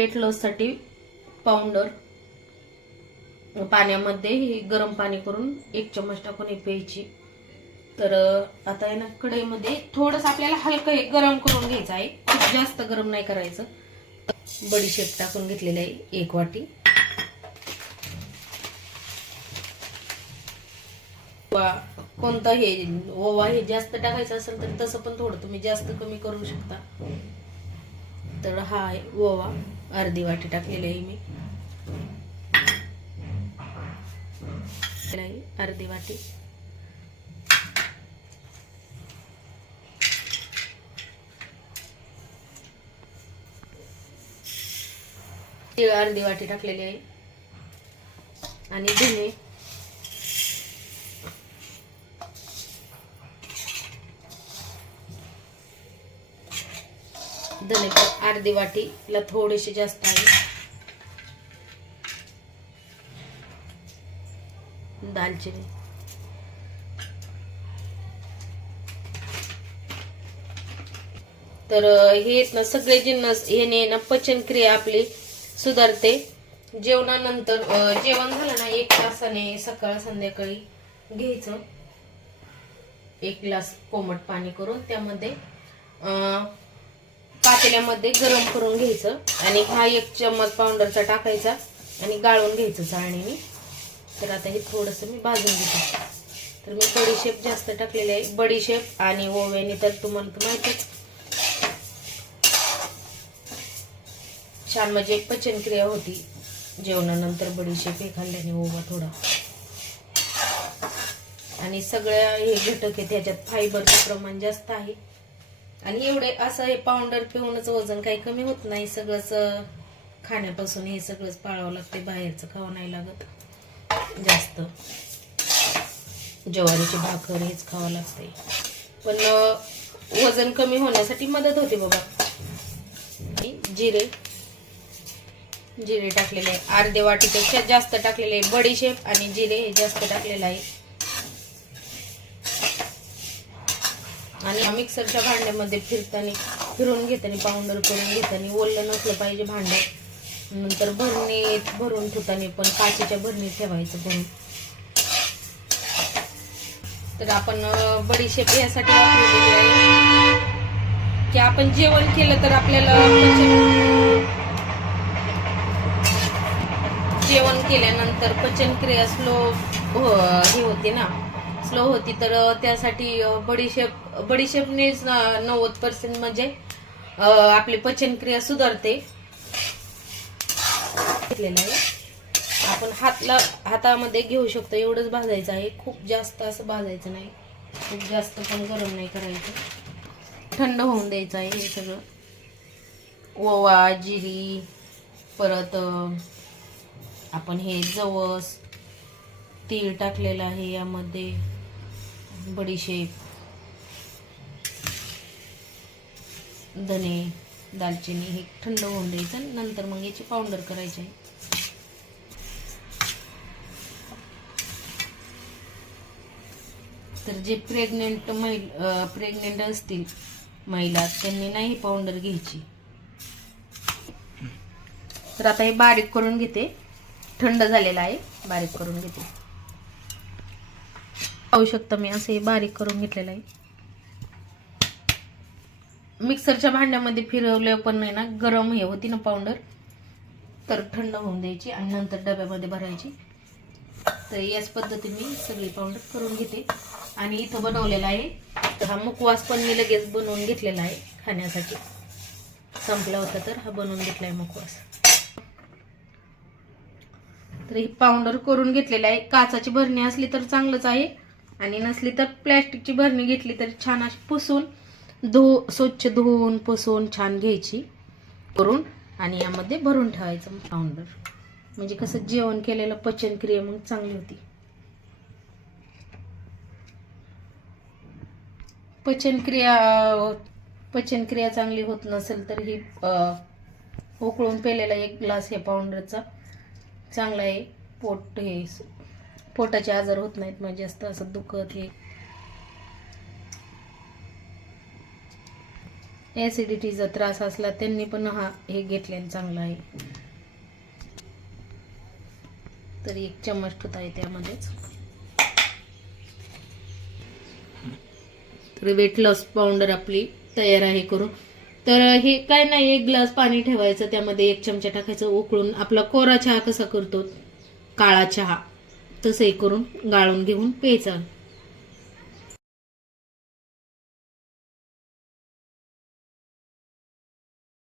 Weight लॉससाठी powder पाण्यामध्ये हे गरम पाणी करून एक चम्मच टाकून हे प्यायची. तर आता आहे ना कढईमध्ये थोडंसं आपल्याला हलकं हे गरम करून घ्यायचं आहे. खूप जास्त गरम नाही करायचं. बडीशेप टाकून घेतलेली आहे एक वाटी. कोणता कोणतं हे ओवा हे जास्त टाकायचं असेल तर तसं पण थोडं तुम्ही जास्त कमी करू शकता. तर हा आहे ओवा. अर्धी वाटी टाकलेली आहे मी. अर्धी वाटी. अर्धी वाटी टाकलेली आहे. आणि धुणे. धने पण अर्धी वाटीला थोडेसे जास्त आहे. दालचिनी. तर हे ना सगळे जिन्नस ह्याने ना पचनक्रिया आपली सुधारते. जेवणानंतर जेवण झालं ना एक तासाने सकाळ संध्याकाळी घ्यायचं. एक ग्लास कोमट पाणी करून त्यामध्ये अं, पातेल्यामध्ये गरम करून घ्यायचं. आणि हा एक चम्मच पावडरचा टाकायचा आणि गाळून घ्यायचं चाळणीने. तर आता हे थोडंसं मी भाजून घेते. तर मी बडीशेप जास्त टाकलेले आहे. बडीशेप आणि ओव्याने तर तुम्हाला तर माहितीच. छान म्हणजे एक पचनक्रिया होती. जेवणानंतर बडीशेप हे खाल्ल्याने ओवा थोडा. आणि सगळ्या हे घटक आहे त्याच्यात फायबरचं प्रमाण जास्त आहे. आणि एवढे असं हे पावडर पिऊनच वजन काही कमी होत नाही सगळंच खाण्यापासून हे सगळंच पाळावं लागते बाहेरचं खावं नाही लागत. जास्त. ज्वारीची भाकर हेच खावं लागते. पण वजन कमी होण्यासाठी मदत होते बाबा. जिरे. जिरे टाकलेले आहे अर्धे वाटीपेक्षा जास्त टाकलेले आहे. बडीशेप आणि जिरे हे जास्त टाकलेलं आहे. आणि मिक्सरच्या भांड्यामध्ये फिरताना फिरून घेताना पावडर करून घेताना ओललं नसलं पाहिजे भांड. नंतर भरणीत भरून ठेवताना पण काचेच्या भरणीत ठेवायचं भरून तर आपण बडीशेप यासाठी वापरलेली आहे. की आपण जेवण केलं तर आपल्याला जेवण केल्यानंतर पचनक्रिया स्लो हे होते ना. स्लो होती तर त्यासाठी बडीशेप बडीशेपनेच नव्वद पर्सेंट म्हणजे आपली पचनक्रिया सुधारते. घेतलेलं आहे. आपण हातला हातामध्ये घेऊ शकतो. एवढंच भाजायचं आहे. खूप जास्त असं भाजायचं नाही. खूप जास्त पण गरम नाही करायचं. थंड होऊन द्यायचं आहे हे सगळं. ओवा जिरी परत आपण हे जवस तीळ टाकलेलं आहे यामध्ये. बडीशेप धने दालचिनी हे थंड होऊन द्यायचं नंतर मग याची पावडर करायची. आहे तर जे प्रेग्नेंट महिल प्रेग्नेंट असतील महिला त्यांनी नाही पावडर घ्यायची. तर आता हे बारीक करून घेते. थंड झालेलं आहे बारीक करून घेते. पाहू शकता मी असं हे बारीक करून घेतलेलं आहे. मिक्सरच्या भांड्यामध्ये फिरवलं पण नाही ना गरम हे होती ना पावडर. तर थंड होऊन द्यायची आणि नंतर डब्यामध्ये भरायची. तर याच पद्धतीने मी सगळी पावडर करून घेते. आणि इथं बनवलेला आहे. हा मुकवास पण मी लगेच बनवून घेतलेला आहे खाण्यासाठी. संपला होता तर हा बनवून घेतला आहे मुकवास तर ही पावडर करून घेतलेला आहे. काचाची भरणी असली तर चांगलंच आहे. आणि नसली तर प्लॅस्टिकची भरणी घेतली तर छान अशी पुसून धु स्वच्छ धुवून पुसून छान घ्यायची. करून आणि यामध्ये भरून ठेवायचं पावडर म्हणजे कसं जेवण केलेलं पचनक्रिया मग चांगली होती. पचनक्रिया पचनक्रिया चांगली होत नसेल तर ही उकळून पेलेला एक ग्लास हे पावडरचा चांगला आहे पोट हे पोटाचे आजार होत नाहीत माझे जास्त असं दुखत हे. ॲसिडिटीचा त्रास असला त्यांनी पण हा हे घेतल्याने चांगला आहे. तर एक चम्मच ठोत आहे त्यामध्येच तर वेट लॉस पावडर आपली तयार आहे करून. तर हे काय नाही एक ग्लास पाणी ठेवायचं त्यामध्ये एक चमचा टाकायचं उकळून आपला कोरा चहा कसा करतो? काळा चहा. तसंही करून गाळून घेऊन प्यायचं.